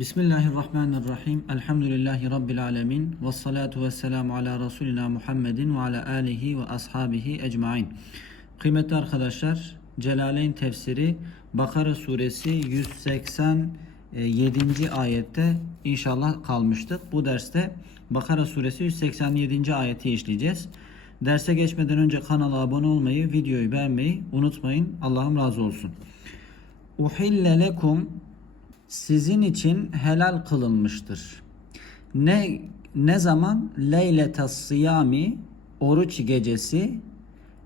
Bismillahirrahmanirrahim. Elhamdülillahi Rabbil alemin. Ve salatu ve selamu ala Resulina Muhammedin ve ala alihi ve ashabihi ecmain. Kıymetli arkadaşlar, Celaleyn tefsiri Bakara suresi 187. ayette inşallah kalmıştık. Bu derste Bakara suresi 187. ayeti işleyeceğiz. Derse geçmeden önce kanala abone olmayı, videoyu beğenmeyi unutmayın. Allah'ım razı olsun. Uhille lekum sizin için helal kılınmıştır. Ne ne zaman leyletes siyami oruç gecesi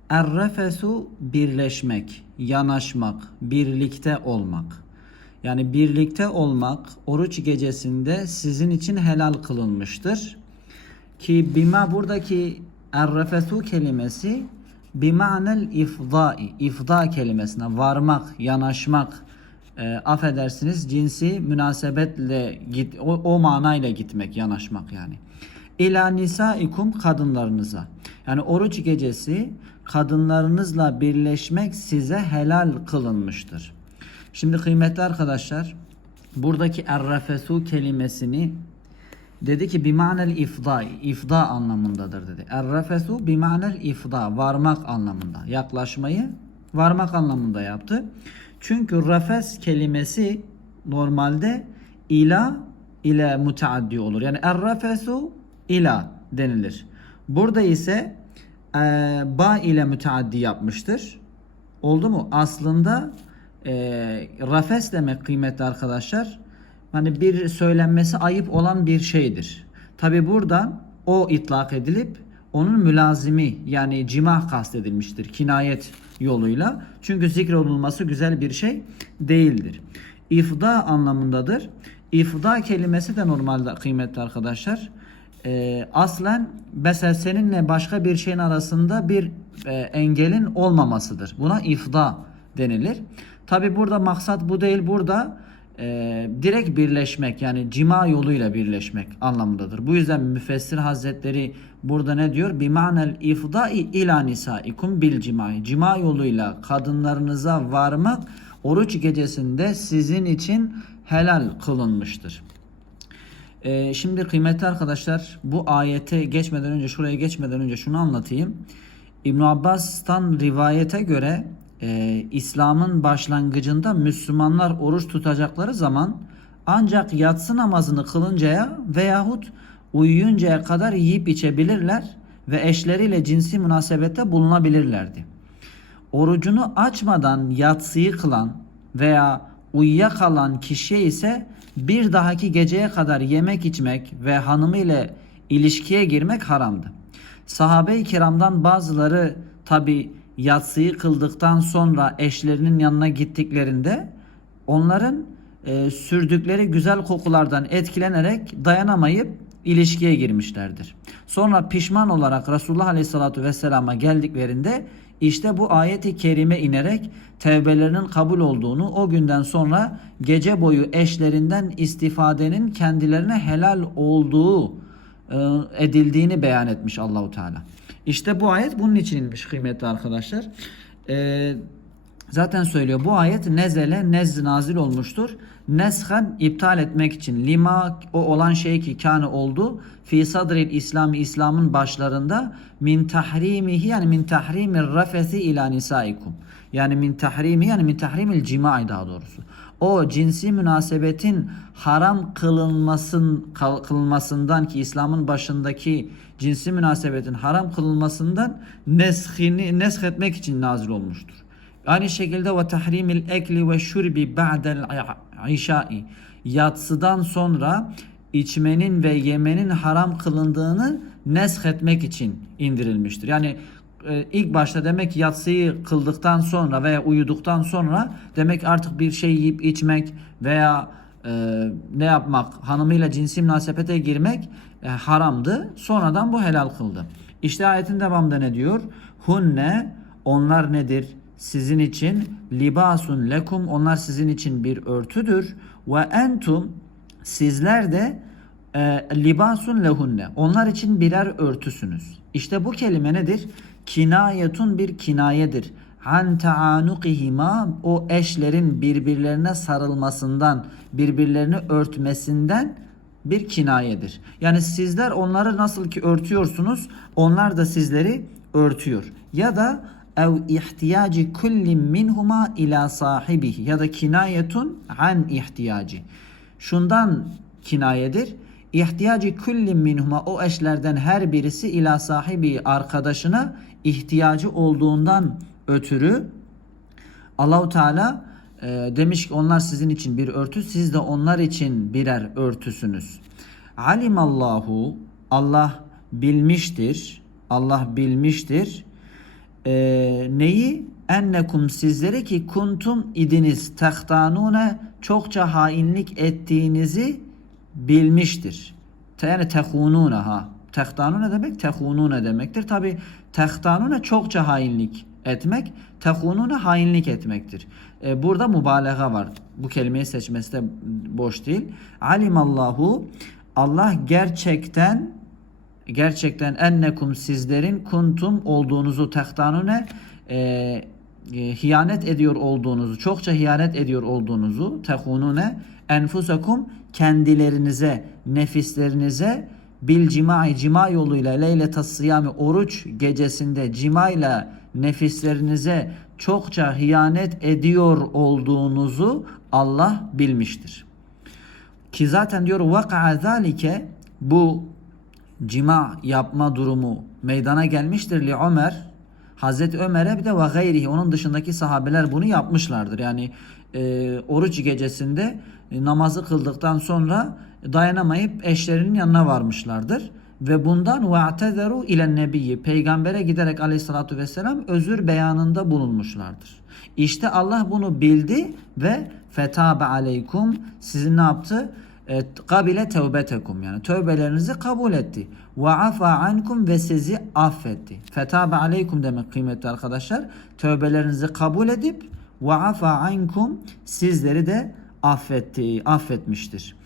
errefesu birleşmek, yanaşmak, birlikte olmak. Yani birlikte olmak oruç gecesinde sizin için helal kılınmıştır. Ki bima buradaki errefesu kelimesi bimanel ifdai, ifda kelimesine varmak, yanaşmak, e, affedersiniz cinsi münasebetle git o, o manayla gitmek, yanaşmak yani. İla nisaikum kadınlarınıza. Yani oruç gecesi kadınlarınızla birleşmek size helal kılınmıştır. Şimdi kıymetli arkadaşlar buradaki errefesu kelimesini dedi ki bimanel ifda ifda anlamındadır dedi. Errefesu bimanel ifda varmak anlamında yaklaşmayı varmak anlamında yaptı. Çünkü refes kelimesi normalde ila ile mutaaddi olur. Yani errefesu ila denilir. Burada ise e, ba ile müteaddi yapmıştır. Oldu mu? Aslında e, rafes demek kıymetli arkadaşlar. Hani bir söylenmesi ayıp olan bir şeydir. Tabi buradan o itlak edilip onun mülazimi yani cima kastedilmiştir kinayet yoluyla. Çünkü zikrolunması güzel bir şey değildir. İfda anlamındadır. İfda kelimesi de normalde kıymetli arkadaşlar. E, aslen mesela seninle başka bir şeyin arasında bir e, engelin olmamasıdır. Buna ifda denilir. Tabi burada maksat bu değil. Burada e, direkt birleşmek yani cima yoluyla birleşmek anlamındadır. Bu yüzden müfessir hazretleri burada ne diyor? Bimanel ifdai ila nisaikum bil cimai. Cima yoluyla kadınlarınıza varmak oruç gecesinde sizin için helal kılınmıştır. Ee, şimdi kıymetli arkadaşlar bu ayete geçmeden önce şuraya geçmeden önce şunu anlatayım. İbn Abbas'tan rivayete göre e, İslam'ın başlangıcında Müslümanlar oruç tutacakları zaman ancak yatsı namazını kılıncaya veyahut uyuyuncaya kadar yiyip içebilirler ve eşleriyle cinsi münasebette bulunabilirlerdi. Orucunu açmadan yatsıyı kılan veya uyuyakalan kişiye ise bir dahaki geceye kadar yemek içmek ve hanımı ile ilişkiye girmek haramdı. Sahabe-i kiramdan bazıları tabi yatsıyı kıldıktan sonra eşlerinin yanına gittiklerinde onların e, sürdükleri güzel kokulardan etkilenerek dayanamayıp ilişkiye girmişlerdir. Sonra pişman olarak Resulullah Aleyhisselatü Vesselam'a geldiklerinde işte bu ayeti kerime inerek tevbelerinin kabul olduğunu o günden sonra gece boyu eşlerinden istifadenin kendilerine helal olduğu e, edildiğini beyan etmiş Allahu Teala. İşte bu ayet bunun için inmiş kıymetli arkadaşlar. Ee, zaten söylüyor bu ayet nezele nezz nazil olmuştur. Neshen iptal etmek için lima o olan şey ki kâne oldu. Fi sadril İslami İslam'ın başlarında min tahrimihi yani min tahrimir rafesi ila nisaikum. Yani min tahrimi yani min tahrimil cimai daha doğrusu. O cinsi münasebetin haram kılınmasın kılınmasından ki İslam'ın başındaki cinsi münasebetin haram kılınmasından neshini nesh etmek için nazil olmuştur. Aynı şekilde ve tahrimil ekli ve şurbi ba'del işai yatsıdan sonra içmenin ve yemenin haram kılındığını nesh etmek için indirilmiştir. Yani e, ilk başta demek yatsıyı kıldıktan sonra veya uyuduktan sonra demek artık bir şey yiyip içmek veya e, ne yapmak hanımıyla cinsi münasebete girmek e, haramdı. Sonradan bu helal kıldı. İşte ayetin devamında ne diyor? Hunne onlar nedir? Sizin için libasun lekum onlar sizin için bir örtüdür ve entum sizler de e, libasun lehunne onlar için birer örtüsünüz. İşte bu kelime nedir? Kinayetun bir kinayedir. han taanukihima o eşlerin birbirlerine sarılmasından, birbirlerini örtmesinden bir kinayedir. Yani sizler onları nasıl ki örtüyorsunuz, onlar da sizleri örtüyor. Ya da ev ihtiyacı kullin minhuma ila sahibihi ya da kinayetun an ihtiyacı. Şundan kinayedir. İhtiyacı kullin minhuma o eşlerden her birisi ila sahibi arkadaşına ihtiyacı olduğundan ötürü Allahu Teala e, demiş ki onlar sizin için bir örtü, siz de onlar için birer örtüsünüz. Alimallahu Allah bilmiştir. Allah bilmiştir. E, neyi? Ennekum sizleri ki kuntum idiniz tehtanune çokça hainlik ettiğinizi bilmiştir. Yani tehunune ha. Tehtanune demek tehunune demektir. Tabi tehtanune çokça hainlik etmek, tehunune hainlik etmektir. E, burada mübalağa var. Bu kelimeyi seçmesi de boş değil. Alimallahu Allah gerçekten gerçekten ennekum sizlerin kuntum olduğunuzu tehtanune e, e, hiyanet ediyor olduğunuzu, çokça hiyanet ediyor olduğunuzu tehunune enfusakum kendilerinize, nefislerinize bil cimai cima yoluyla leyletas sıyami oruç gecesinde cimayla nefislerinize çokça hiyanet ediyor olduğunuzu Allah bilmiştir. Ki zaten diyor vaka zalike bu cima yapma durumu meydana gelmiştir li Ömer. Hazreti Ömer'e bir de ve gayrihi onun dışındaki sahabeler bunu yapmışlardır. Yani e, oruç gecesinde e, namazı kıldıktan sonra dayanamayıp eşlerinin yanına varmışlardır. Ve bundan ve'tederu ile nebiyyi peygambere giderek aleyhissalatu vesselam özür beyanında bulunmuşlardır. İşte Allah bunu bildi ve fetabe aleykum sizin ne yaptı? Kabile tevbetekum yani tövbelerinizi kabul etti. Ve afa ankum ve sizi affetti. Fetabe aleykum demek kıymetli arkadaşlar. Tövbelerinizi kabul edip ve afa ankum sizleri de affetti, affetmiştir.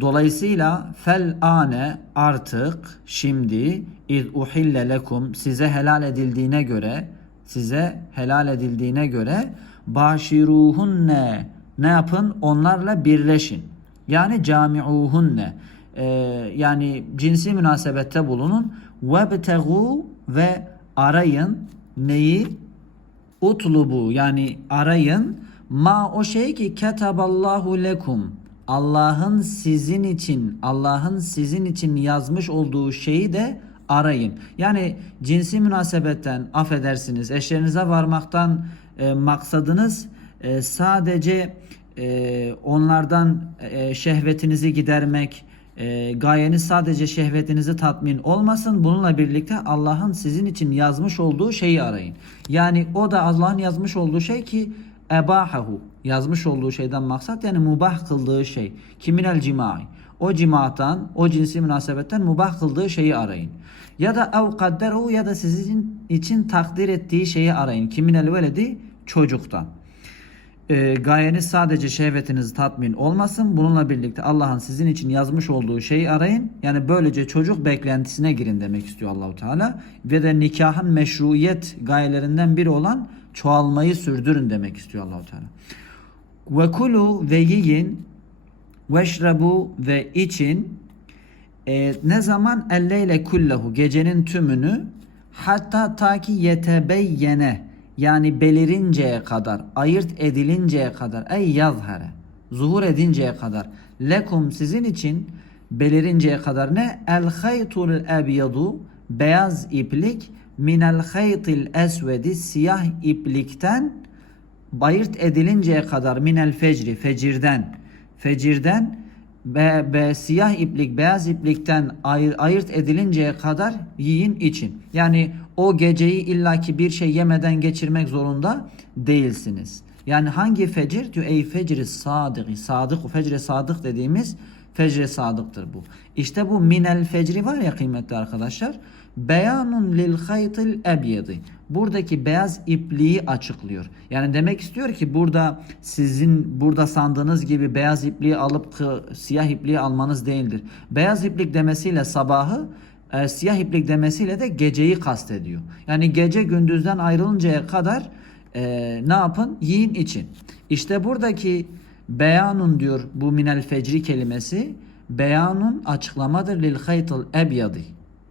Dolayısıyla fel ane artık şimdi iz uhille lekum size helal edildiğine göre size helal edildiğine göre başiruhunne ne yapın? Onlarla birleşin. Yani camiuhunne. Ee, yani cinsi münasebette bulunun. Vebtegu ve arayın. Neyi? Utlubu. Yani arayın. Ma o şey ki ketaballahu lekum. Allah'ın sizin için Allah'ın sizin için yazmış olduğu şeyi de arayın. Yani cinsi münasebetten affedersiniz eşlerinize varmaktan e, maksadınız e, sadece e, onlardan e, şehvetinizi gidermek, e, gayeniz sadece şehvetinizi tatmin olmasın. Bununla birlikte Allah'ın sizin için yazmış olduğu şeyi arayın. Yani o da Allah'ın yazmış olduğu şey ki ebahahu yazmış olduğu şeyden maksat yani mubah kıldığı şey. Kiminel cimai. O cimaattan, o cinsi münasebetten mubah kıldığı şeyi arayın. Ya da ev kadderu ya da sizin için takdir ettiği şeyi arayın. Kiminel veledi çocuktan. E, gayeniz sadece şehvetinizi tatmin olmasın. Bununla birlikte Allah'ın sizin için yazmış olduğu şeyi arayın. Yani böylece çocuk beklentisine girin demek istiyor Allahu Teala. Ve de nikahın meşruiyet gayelerinden biri olan çoğalmayı sürdürün demek istiyor Allahu Teala. Ve kulu ve yiyin veşrebu ve için e, ne zaman elleyle kullahu gecenin tümünü hatta ta ki yetebeyyene yani belirinceye kadar ayırt edilinceye kadar ey yazhare zuhur edinceye kadar lekum sizin için belirinceye kadar ne? El haytul ebyadu beyaz iplik minel haytil esvedi siyah iplikten bayırt edilinceye kadar minel fecri fecirden fecirden ve, ve siyah iplik beyaz iplikten ayır, ayırt edilinceye kadar yiyin için. Yani o geceyi illaki bir şey yemeden geçirmek zorunda değilsiniz. Yani hangi fecir? Diyor ey fecri sadık. Sadık, fecre sadık dediğimiz fecre sadıktır bu. İşte bu minel fecri var ya kıymetli arkadaşlar. Beyanun lil haytil ebyedi. Buradaki beyaz ipliği açıklıyor. Yani demek istiyor ki burada sizin burada sandığınız gibi beyaz ipliği alıp siyah ipliği almanız değildir. Beyaz iplik demesiyle sabahı e, siyah iplik demesiyle de geceyi kastediyor. Yani gece gündüzden ayrılıncaya kadar e, ne yapın? Yiyin için. İşte buradaki beyanun diyor bu minel fecri kelimesi beyanun açıklamadır lil haytıl ebyadi.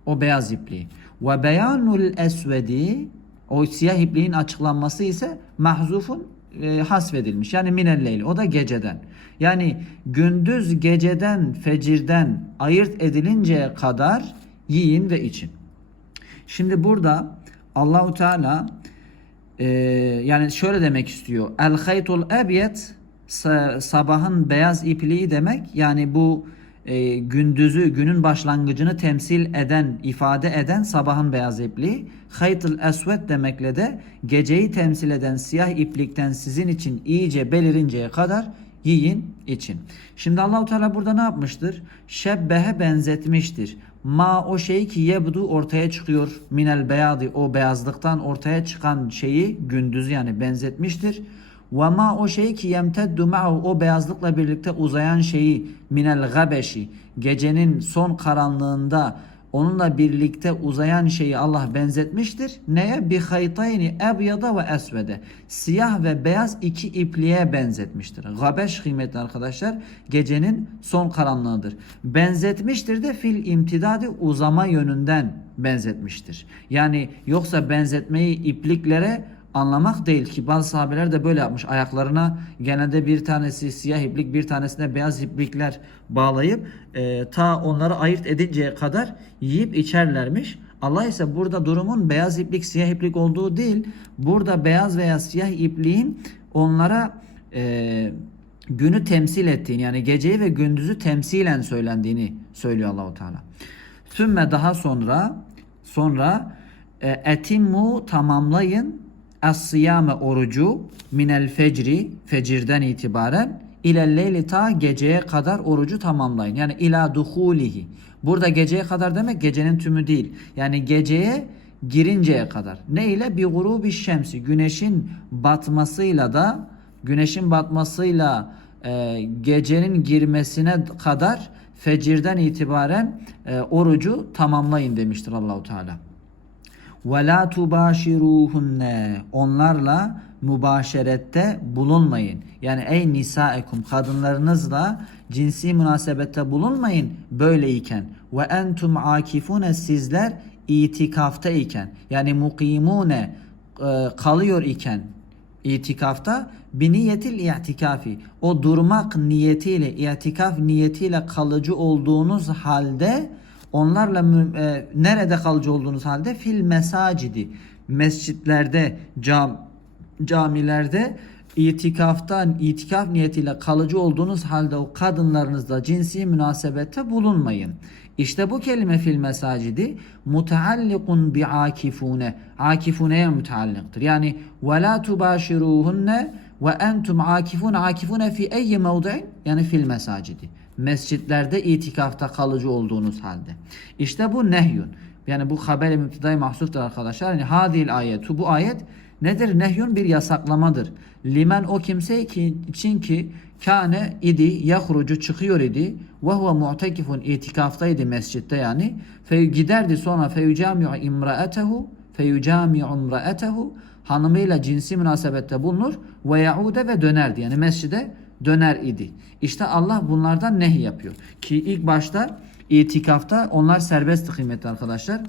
O beyaz ipliği. Ve beyanul esvedi o siyah ipliğin açıklanması ise mahzufun e, hasfedilmiş. Yani minel leyli. O da geceden. Yani gündüz geceden, fecirden ayırt edilinceye kadar yiyin ve için. Şimdi burada Allahu Teala e, yani şöyle demek istiyor. El haytul ebyet sa- sabahın beyaz ipliği demek. Yani bu e, gündüzü, günün başlangıcını temsil eden, ifade eden sabahın beyaz ipliği. Haytul esved demekle de geceyi temsil eden siyah iplikten sizin için iyice belirinceye kadar yiyin için. Şimdi Allahu Teala burada ne yapmıştır? Şebbehe benzetmiştir. Ma o şey ki yebdu ortaya çıkıyor. Minel beyadi o beyazlıktan ortaya çıkan şeyi gündüzü yani benzetmiştir. Ve ma o şey ki yemteddu ma'hu o beyazlıkla birlikte uzayan şeyi minel gabeşi gecenin son karanlığında onunla birlikte uzayan şeyi Allah benzetmiştir. Neye? Bi haytayni ebyada ve esvede. Siyah ve beyaz iki ipliğe benzetmiştir. Gabeş kıymetli arkadaşlar gecenin son karanlığıdır. Benzetmiştir de fil imtidadi uzama yönünden benzetmiştir. Yani yoksa benzetmeyi ipliklere anlamak değil ki bazı sahabeler de böyle yapmış. Ayaklarına genelde bir tanesi siyah iplik bir tanesine beyaz iplikler bağlayıp e, ta onları ayırt edinceye kadar yiyip içerlermiş. Allah ise burada durumun beyaz iplik siyah iplik olduğu değil. Burada beyaz veya siyah ipliğin onlara e, günü temsil ettiğini yani geceyi ve gündüzü temsilen söylendiğini söylüyor Allahu Teala. Sümme daha sonra sonra e, etimmu tamamlayın Es-siyame orucu minel fecri fecirden itibaren ile leyli ta geceye kadar orucu tamamlayın. Yani ila duhulihi. Burada geceye kadar demek gecenin tümü değil. Yani geceye girinceye kadar. Ne ile? Bir gurubi şemsi. Güneşin batmasıyla da güneşin batmasıyla e, gecenin girmesine kadar fecirden itibaren e, orucu tamamlayın demiştir Allahu Teala. Ve la tubashiruhunne onlarla mübaşerette bulunmayın. Yani ey nisaekum kadınlarınızla cinsi münasebette bulunmayın böyleyken. Ve entum akifune sizler itikafta iken yani mukimune e, kalıyor iken itikafta bi niyetil i'tikafi o durmak niyetiyle itikaf niyetiyle kalıcı olduğunuz halde onlarla e, nerede kalıcı olduğunuz halde fil mesacidi mescitlerde cam camilerde itikaftan itikaf niyetiyle kalıcı olduğunuz halde o kadınlarınızla cinsi münasebette bulunmayın. İşte bu kelime fil mesacidi muteallikun bi akifune. Akifuneye müteallıktır. Yani ve la tubashiruhunne ve entum akifun akifune fi eyyi mevdi'in yani fil mesacidi. Mescitlerde itikafta kalıcı olduğunuz halde. İşte bu nehyun. Yani bu haber-i müptedai mahsuftur arkadaşlar. Yani hadil ayetu bu ayet nedir? Nehyun bir yasaklamadır. Limen o kimse ki için ki kane idi yahrucu çıkıyor idi ve huve mu'tekifun itikaftaydı mescitte yani. Fe giderdi sonra feyucami'u imra'etehu feyucami'u imra'etehu hanımıyla cinsi münasebette bulunur ve yaude ve dönerdi. Yani mescide döner idi. İşte Allah bunlardan nehy yapıyor. Ki ilk başta itikafta onlar serbest kıymetli arkadaşlar.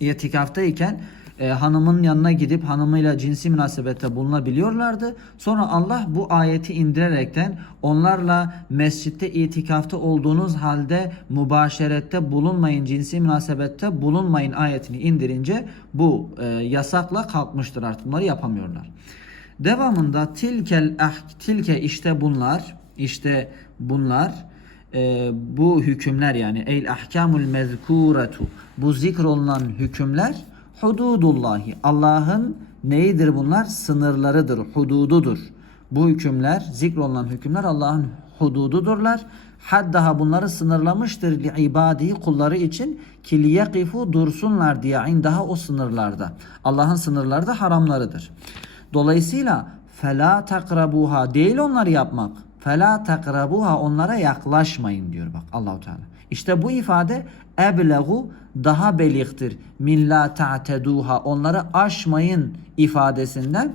İtikaftayken e, hanımın yanına gidip hanımıyla cinsi münasebette bulunabiliyorlardı. Sonra Allah bu ayeti indirerekten onlarla mescitte itikafta olduğunuz halde mübaşerette bulunmayın, cinsi münasebette bulunmayın ayetini indirince bu e, yasakla kalkmıştır artık. Bunları yapamıyorlar. Devamında tilkel ah tilke işte bunlar işte bunlar e, bu hükümler yani el ahkamul mezkuretu bu zikrolunan hükümler hududullahi Allah'ın neyidir bunlar? Sınırlarıdır, hudududur. Bu hükümler, zikrolunan hükümler Allah'ın hudududurlar. Haddaha bunları sınırlamıştır li ibadihi kulları için ki liyekifu dursunlar diye indaha o sınırlarda. Allah'ın sınırları da haramlarıdır. Dolayısıyla fela takrabuha değil onları yapmak. Fela takrabuha onlara yaklaşmayın diyor bak Allahu Teala. İşte bu ifade eblegu daha beliktir. Min la ta'teduha onları aşmayın ifadesinden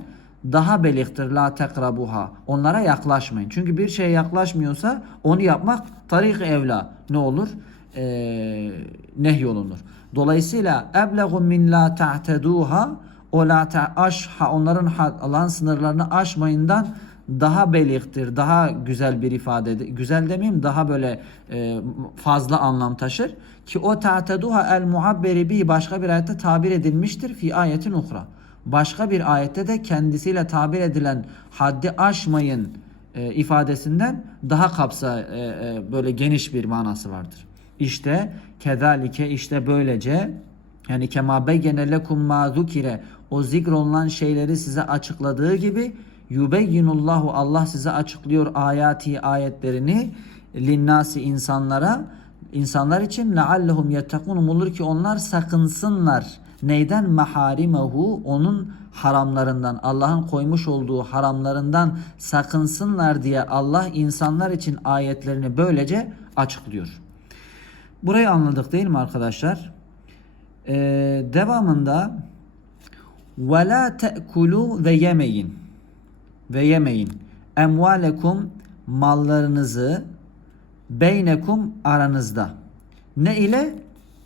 daha belihtir la tekrabuha. Onlara yaklaşmayın. Çünkü bir şeye yaklaşmıyorsa onu yapmak tarik evla ne olur? Ee, nehyolunur. Dolayısıyla ebleğu min la ta'teduha o la aşha onların alan sınırlarını aşmayından daha belihtir, daha güzel bir ifade, güzel demeyeyim daha böyle e, fazla anlam taşır ki o ta'teduha el muhabberi bi başka bir ayette tabir edilmiştir fi ayetin uhra. Başka bir ayette de kendisiyle tabir edilen haddi aşmayın e, ifadesinden daha kapsa e, e, böyle geniş bir manası vardır. İşte kezalike işte böylece yani kema beyyene lekum ma zukire o zikrolunan şeyleri size açıkladığı gibi yubeyyinullahu Allah size açıklıyor ayati ayetlerini linnasi insanlara insanlar için leallehum yettekun umulur ki onlar sakınsınlar. Neyden maharimehu onun haramlarından Allah'ın koymuş olduğu haramlarından sakınsınlar diye Allah insanlar için ayetlerini böylece açıklıyor. Burayı anladık değil mi arkadaşlar? Ee, devamında ve la te'kulu ve yemeyin ve yemeyin emvalekum mallarınızı beynekum aranızda. Ne ile?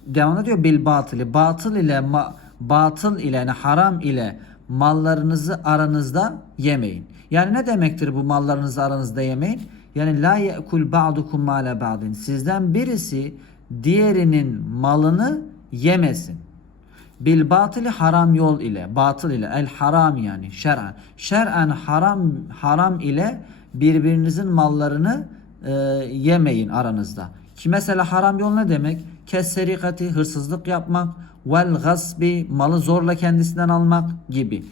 Devamında diyor bil batılı. Batıl ile ma, batıl ile yani haram ile mallarınızı aranızda yemeyin. Yani ne demektir bu mallarınızı aranızda yemeyin? Yani la ye'kul ba'dukum male ba'din. Sizden birisi diğerinin malını yemesin. Bil batılı haram yol ile, batıl ile, el haram yani şer'en. Şer'en haram haram ile birbirinizin mallarını e, yemeyin aranızda. Ki mesela haram yol ne demek? Kesserikati hırsızlık yapmak, vel gasbi malı zorla kendisinden almak gibi.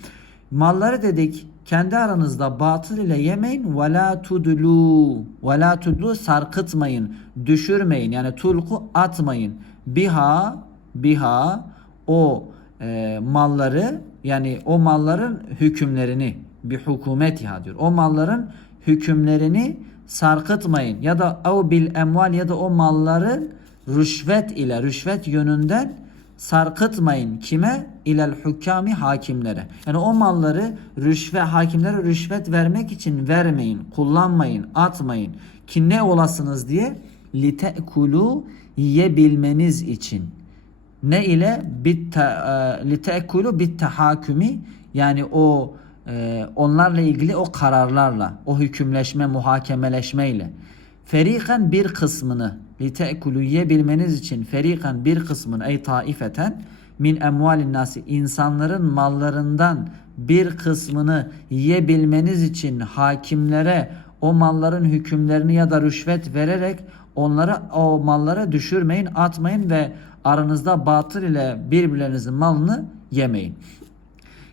Malları dedik kendi aranızda batıl ile yemeyin ve la tudlu ve la tudlu sarkıtmayın, düşürmeyin yani tulku atmayın. Biha biha o e, malları yani o malların hükümlerini bir hükümetiha diyor. O malların hükümlerini sarkıtmayın ya da ev bil emval ya da o malların rüşvet ile rüşvet yönünden sarkıtmayın kime ilel hükami hakimlere. Yani o malları rüşve hakimlere rüşvet vermek için vermeyin, kullanmayın, atmayın ki ne olasınız diye litekulu yiyebilmeniz için. Ne ile? Bit litekulu bit tahakumi yani o e, onlarla ilgili o kararlarla, o hükümleşme, muhakemeleşmeyle ferikan bir kısmını litekulu yiyebilmeniz için ferikan bir kısmını ey taifeten min emvalin nasi insanların mallarından bir kısmını yiyebilmeniz için hakimlere o malların hükümlerini ya da rüşvet vererek onları o mallara düşürmeyin, atmayın ve aranızda batıl ile birbirlerinizin malını yemeyin.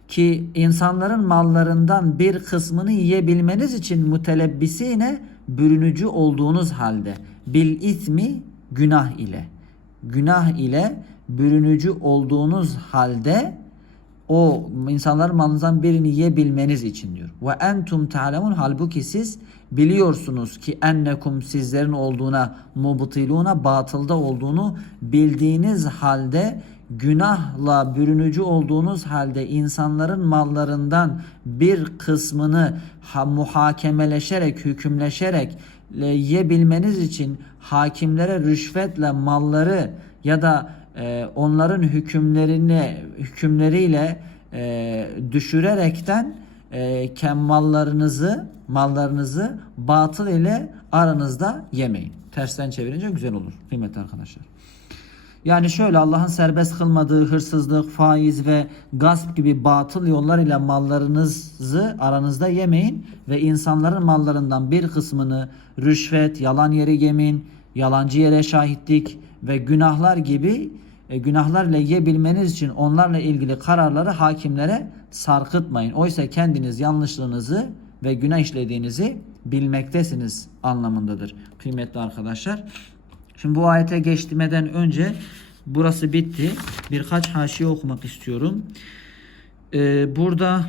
Ki insanların mallarından bir kısmını yiyebilmeniz için mütelebbisine bürünücü olduğunuz halde bil ismi günah ile günah ile bürünücü olduğunuz halde o insanların malınızdan birini yiyebilmeniz için diyor. Ve entum ta'lemun halbuki siz biliyorsunuz ki ennekum sizlerin olduğuna mubtiluna batılda olduğunu bildiğiniz halde günahla bürünücü olduğunuz halde insanların mallarından bir kısmını ha, muhakemeleşerek, hükümleşerek e, yiyebilmeniz için hakimlere rüşvetle malları ya da e, onların hükümlerini hükümleriyle e, düşürerekten e, kem mallarınızı batıl ile aranızda yemeyin. Tersten çevirince güzel olur kıymetli arkadaşlar. Yani şöyle Allah'ın serbest kılmadığı hırsızlık, faiz ve gasp gibi batıl yollar ile mallarınızı aranızda yemeyin ve insanların mallarından bir kısmını rüşvet, yalan yere yemin, yalancı yere şahitlik ve günahlar gibi e, günahlarla yiyebilmeniz için onlarla ilgili kararları hakimlere sarkıtmayın. Oysa kendiniz yanlışlığınızı ve günah işlediğinizi bilmektesiniz anlamındadır. Kıymetli arkadaşlar. Şimdi bu ayete geçmeden önce burası bitti. Birkaç haşiye okumak istiyorum. Ee, burada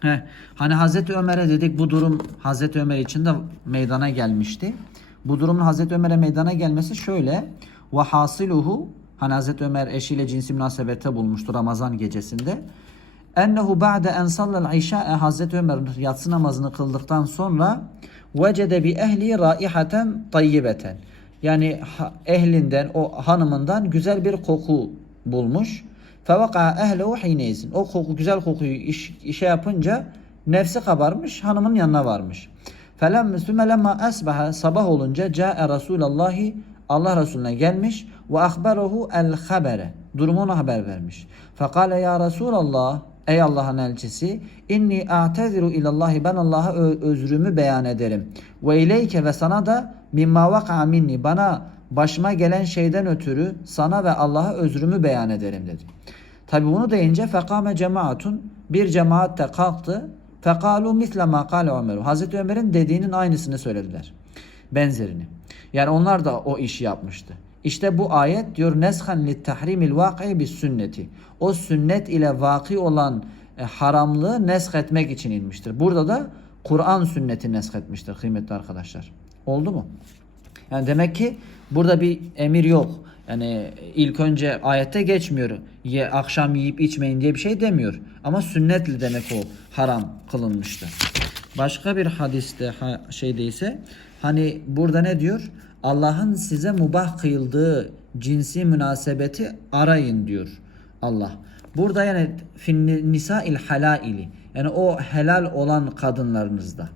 Heh, hani Hazreti Ömer'e dedik bu durum Hazreti Ömer için de meydana gelmişti. Bu durumun Hazreti Ömer'e meydana gelmesi şöyle. Ve hasiluhu hani Hazreti Ömer eşiyle cinsi münasebete bulmuştu Ramazan gecesinde. ennehu ba'de en sallal işa'e Hazreti Ömer yatsı namazını kıldıktan sonra vecede bi ehli raihaten tayyibeten. Yani ehlinden o hanımından güzel bir koku bulmuş. Fevaka ehlehu hineyzin. O koku güzel kokuyu iş, işe yapınca nefsi kabarmış hanımın yanına varmış. Felem sümme lemma esbaha sabah olunca ca'e Rasulallahi Allah Resulüne gelmiş ve ahberehu el habere. Durumunu haber vermiş. Fekale ya Resulallah ey Allah'ın elçisi inni a'teziru ilallahi ben Allah'a özrümü beyan ederim. Ve ileyke ve sana da mimma vaka minni bana başıma gelen şeyden ötürü sana ve Allah'a özrümü beyan ederim dedi. Tabi bunu deyince fekame cemaatun bir cemaat de kalktı. Fekalu misle ma kale Ömer. Hazreti Ömer'in dediğinin aynısını söylediler. Benzerini. Yani onlar da o işi yapmıştı. İşte bu ayet diyor neshan lit tahrimil vak'i bis sünneti. O sünnet ile vaki olan e, haramlığı nesk etmek için inmiştir. Burada da Kur'an sünneti nesk etmiştir kıymetli arkadaşlar. Oldu mu? Yani demek ki burada bir emir yok. Yani ilk önce ayette geçmiyor. Ye, akşam yiyip içmeyin diye bir şey demiyor. Ama sünnetli demek o haram kılınmıştı. Başka bir hadiste ha, şeyde ise hani burada ne diyor? Allah'ın size mubah kıyıldığı cinsi münasebeti arayın diyor Allah. Burada yani fin nisail halaili yani o helal olan kadınlarınızda.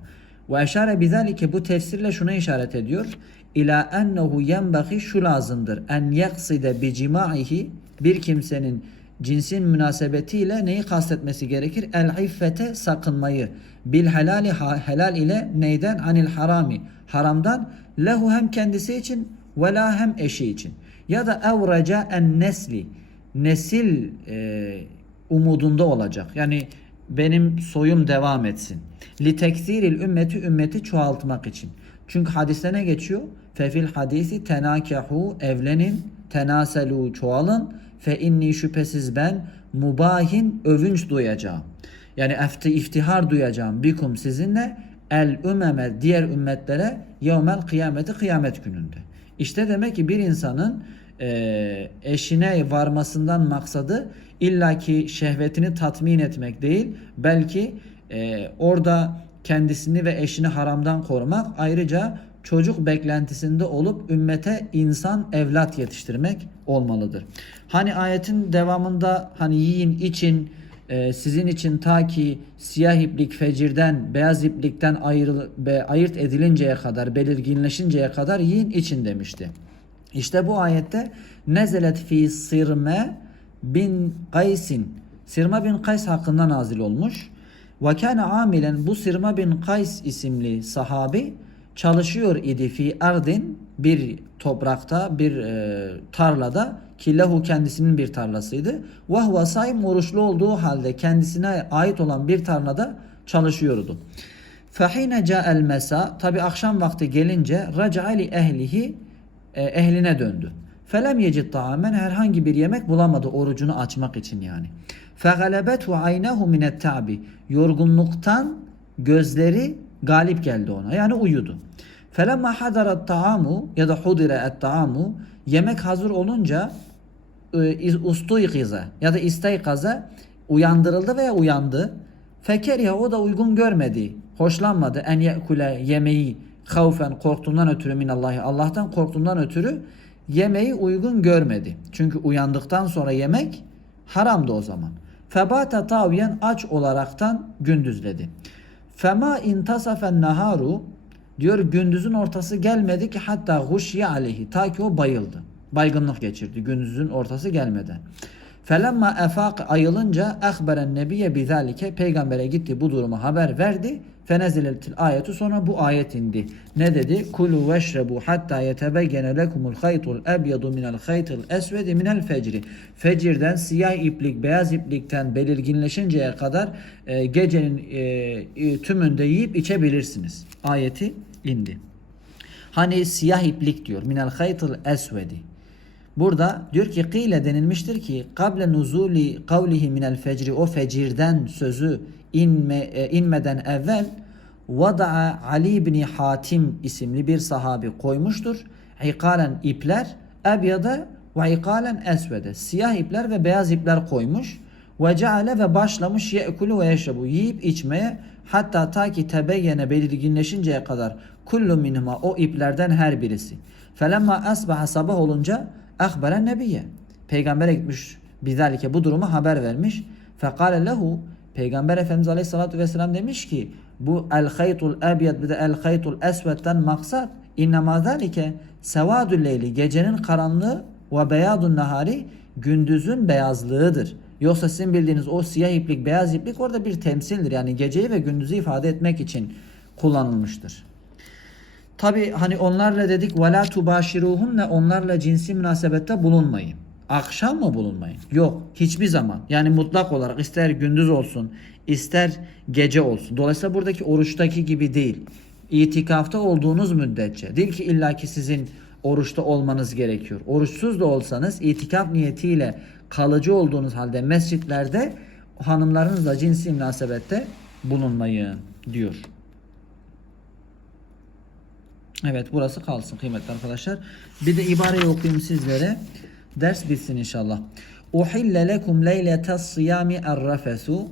Ve eşare bizalike bu tefsirle şuna işaret ediyor. İla ennehu yenbaghi şu lazımdır. En yakside bi cimaihi bir kimsenin cinsin münasebetiyle neyi kastetmesi gerekir? El iffete sakınmayı. Bil helali helal ile neyden? Anil harami. Haramdan lehu hem kendisi için ve la hem eşi için. Ya da evraca en nesli. Nesil e, umudunda olacak. Yani benim soyum devam etsin. Li teksiril ümmeti ümmeti çoğaltmak için. Çünkü hadiste ne geçiyor? Fefil hadisi tenakahu evlenin, tenaselu çoğalın, fe inni şüphesiz ben mubahin övünç duyacağım. Yani efti iftihar duyacağım bikum sizinle el ümeme diğer ümmetlere yevmel kıyameti kıyamet gününde. İşte demek ki bir insanın e, eşine varmasından maksadı illaki şehvetini tatmin etmek değil belki e, orada kendisini ve eşini haramdan korumak ayrıca çocuk beklentisinde olup ümmete insan evlat yetiştirmek olmalıdır. Hani ayetin devamında hani yiyin için e, sizin için ta ki siyah iplik fecirden beyaz iplikten ayrı, be, ayırt edilinceye kadar belirginleşinceye kadar yiyin için demişti. İşte bu ayette nezelet fi sirme bin Kaysin Sirma bin Kays hakkında nazil olmuş. Ve kana amilen bu Sirma bin Kays isimli sahabi çalışıyor idi fi ardin bir toprakta bir e, tarlada ki lehu kendisinin bir tarlasıydı. Ve huve saim oruçlu olduğu halde kendisine ait olan bir tarlada çalışıyordu. Fehine ca'el mesa tabi akşam vakti gelince raca'a li ehlihi e, ehline döndü. Felem yecid taamen herhangi bir yemek bulamadı orucunu açmak için yani. Fegalebetu aynahu minet ta'bi yorgunluktan gözleri galip geldi ona yani uyudu. Felemma hadarat taamu ya da hudire et taamu yemek hazır olunca e, ustuykize ya da isteykaza uyandırıldı veya uyandı. Fekeriha o da uygun görmedi, hoşlanmadı en yekule yemeği havfen korktuğundan ötürü minallahi Allah'tan korktuğundan ötürü yemeği uygun görmedi. Çünkü uyandıktan sonra yemek haramdı o zaman. Febate taviyen aç olaraktan gündüzledi. Fema intasafen naharu diyor gündüzün ortası gelmedi ki hatta huşye aleyhi ta ki o bayıldı. Baygınlık geçirdi gündüzün ortası gelmeden. Felemma efak ayılınca ehberen nebiye bizalike peygambere gitti bu durumu haber verdi. Feneziletil ayetu sonra bu ayet indi. Ne dedi? Kulu veşrebu hatta yetebeyyene lekumul haytul ebyadu minel haytil esvedi minel fecri. Fecirden siyah iplik beyaz iplikten belirginleşinceye kadar e, gecenin e, e, tümünde yiyip içebilirsiniz. Ayeti indi. Hani siyah iplik diyor. Minel haytil esvedi. Burada diyor ki kıyle denilmiştir ki kable nuzuli kavlihi minel fecri o fecirden sözü inme, e, inmeden evvel vada'a Ali ibn Hatim isimli bir sahabi koymuştur. İkalen ipler ebyada ve ikalen esvede siyah ipler ve beyaz ipler koymuş. Ve ceale ve başlamış ye'kulu ve yeşrebu. Yiyip içmeye hatta ta ki tebeyyene belirginleşinceye kadar kullu minhuma o iplerden her birisi. Felemma asbaha sabah olunca ahberen nebiye. Peygambere gitmiş bizalike bu durumu haber vermiş. Fekale lehu Peygamber Efendimiz Aleyhisselatü Vesselam demiş ki bu el haytul ebyad bir de el haytul esvedden maksat innema zalike sevadül leyli gecenin karanlığı ve beyadun nahari gündüzün beyazlığıdır. Yoksa sizin bildiğiniz o siyah iplik beyaz iplik orada bir temsildir. Yani geceyi ve gündüzü ifade etmek için kullanılmıştır. Tabi hani onlarla dedik ve la tubashiruhunne onlarla cinsi münasebette bulunmayın. Akşam mı bulunmayın? Yok hiçbir zaman. Yani mutlak olarak ister gündüz olsun ister gece olsun. Dolayısıyla buradaki oruçtaki gibi değil. İtikafta olduğunuz müddetçe. Değil ki illaki sizin oruçta olmanız gerekiyor. Oruçsuz da olsanız itikaf niyetiyle kalıcı olduğunuz halde mescitlerde hanımlarınızla cinsi münasebette bulunmayın diyor. Evet burası kalsın kıymetli arkadaşlar. Bir de ibareyi okuyayım sizlere. Ders bitsin inşallah. Uhille lekum leyletes siyami errafesu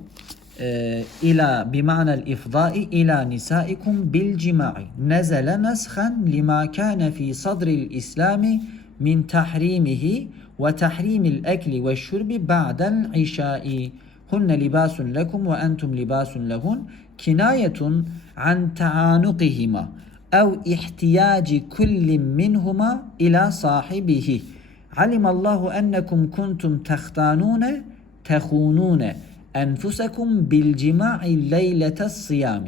ila bima'nel ifdai ila nisaikum bil cima'i nezele neshan lima kana fi sadril islami min tahrimihi ve tahrimil ekli ve şurbi ba'del işai hunne libasun lekum ve entum libasun lehun kinayetun an taanuqihima ev ihtiyaci kullin minhuma ila sahibihi alimallahu ennekum kuntum tehtanune tehunune أنفسكم بالجماع ليلة الصيام.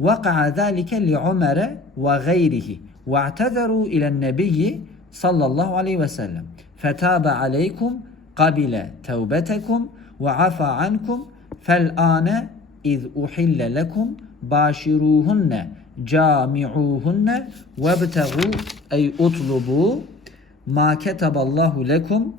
وقع ذلك لعمر وغيره واعتذروا إلى النبي صلى الله عليه وسلم. فتاب عليكم قبل توبتكم وعفى عنكم فالآن إذ أحل لكم باشروهن. جامعوهن وابتغوا أي اطلبوا ما كتب الله لكم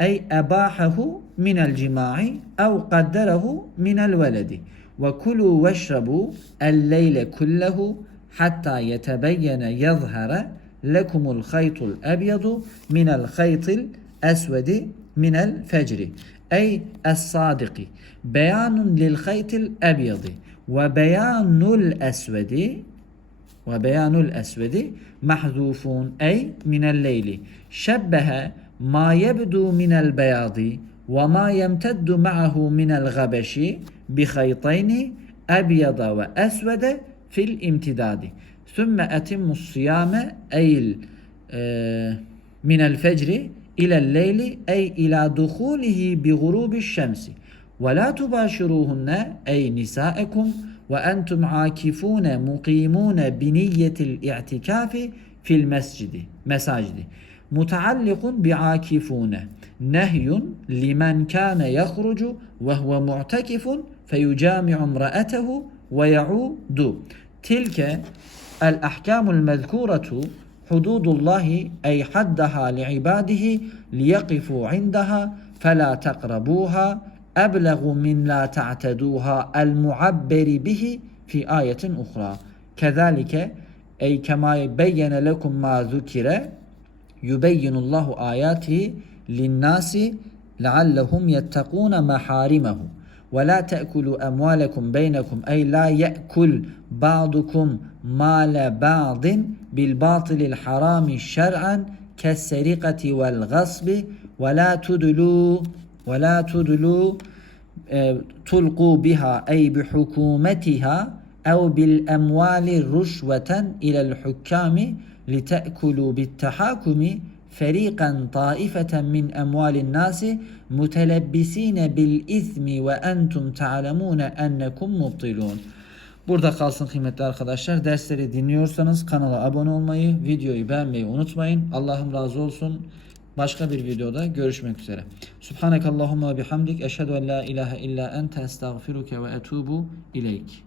أي أباحه من الجماع أو قدره من الولد. وكلوا واشربوا الليل كله حتى يتبين يظهر لكم الخيط الأبيض من الخيط الأسود من الفجر أي الصادق. بيان للخيط الأبيض وبيان الأسود وبيان الأسود محذوفون أي من الليل. شبه ما يبدو من البياض وما يمتد معه من الغبش بخيطين أبيض وأسود في الامتداد. ثم أتم الصيام أي من الفجر إلى الليل أي إلى دخوله بغروب الشمس. ولا تباشروهن أي نساءكم وأنتم عاكفون مقيمون بنية الاعتكاف في المسجد مساجد. متعلق بعاكفون نهي لمن كان يخرج وهو معتكف فيجامع امرأته ويعود. تلك الأحكام المذكورة حدود الله أي حدها لعباده ليقفوا عندها فلا تقربوها أبلغ من لا تعتدوها المعبر به في آية أخرى. كذلك أي كما بين لكم ما ذكر يبين الله آياته للناس لعلهم يتقون محارمه. ولا تأكلوا أموالكم بينكم أي لا يأكل بعضكم مال بعض بالباطل الحرام شرعا كالسرقة والغصب. ولا تدلوا Ve la tudlu e, tulqu biha ey bi hukumetiha ev bil emvali rüşveten ilel hukkami li te'kulu bit tahakumi feriqan taifeten min emvalin nasi mutelebbisine bil izmi ve entum ta'lemune ennekum mubtilun. Burada kalsın kıymetli arkadaşlar. Dersleri dinliyorsanız kanala abone olmayı, videoyu beğenmeyi unutmayın. Allah'ım razı olsun. Başka bir videoda görüşmek üzere. Subhanakallahumma bihamdik. Eşhedü en la ilahe illa ente estağfiruke ve etubu ileyk.